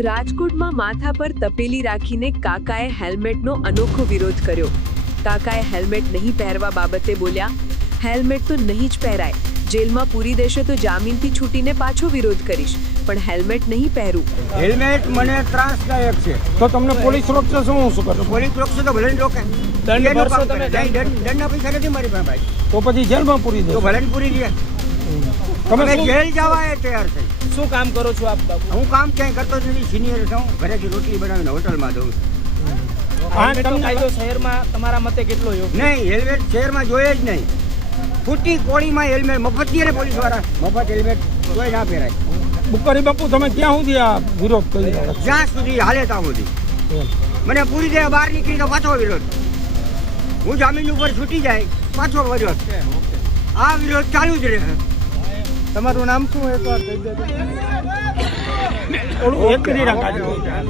રાજકોટમાં માથા પર તપેલી રાખીને કાકાએ હેલ્મેટનો અનોખો વિરોધ કર્યો. કાકાએ હેલ્મેટ નહીં પહેરવા બાબતે બોલ્યા, હેલ્મેટ તો નહીં જ પહેરાય, જેલમાં પૂરી દેશે તો જામીનથી છૂટીને પાછો વિરોધ કરીશ, પણ હેલ્મેટ નહીં પહેરું. હેલ્મેટ મને ત્રાસદાયક છે. તો તમને પોલીસ રોકશે શું કરો? પોલીસ રોકશે તો ભલે ને રોકે. દંડ ભરશો તમે? નહીં, દંડના પૈસા નથી મારી પાસે ભાઈ. તો પછી જેલમાં પૂરી તો દો. ભલે ને પૂરી દે. તમે અમે શું- જેલ જવા એ તૈયાર થઈ. શું કામ કરો છો આપ બાપુ? હું કામ ક્યાંય કરતો જ નથી. સિનિયર છું. ઘરેથી રોટલી બનાવીને હોટલમાં દઉં. હેલ્મેટનો કાયદો શહેરમાં તમારા મતે કેટલો યોગ્ય? નહીં, હેલ્મેટ શહેરમાં જોઈએ જ નહીં. ફૂટી કોળીમાં હેલ્મેટ મફત દે ને પોલીસવાળા. મફત હેલ્મેટ કોઈ ના પહેરાય. બુકારી બાપુ તમે ક્યાં સુધી આ વિરોધ કરી રહ્યા છો? જ્યાં સુધી હાલે ત્યાં સુધી. મને પૂરી દે બહાર નીકળી તો પાછો વિરોધ. હું જામીન ઉપર છૂટી જાય પાછો વિરોધ. આ વિરોધ ચાલુ જ રહે. તમારું નામ શું એકવાર કહી દેજો. થોડું એક કરી રાખજો.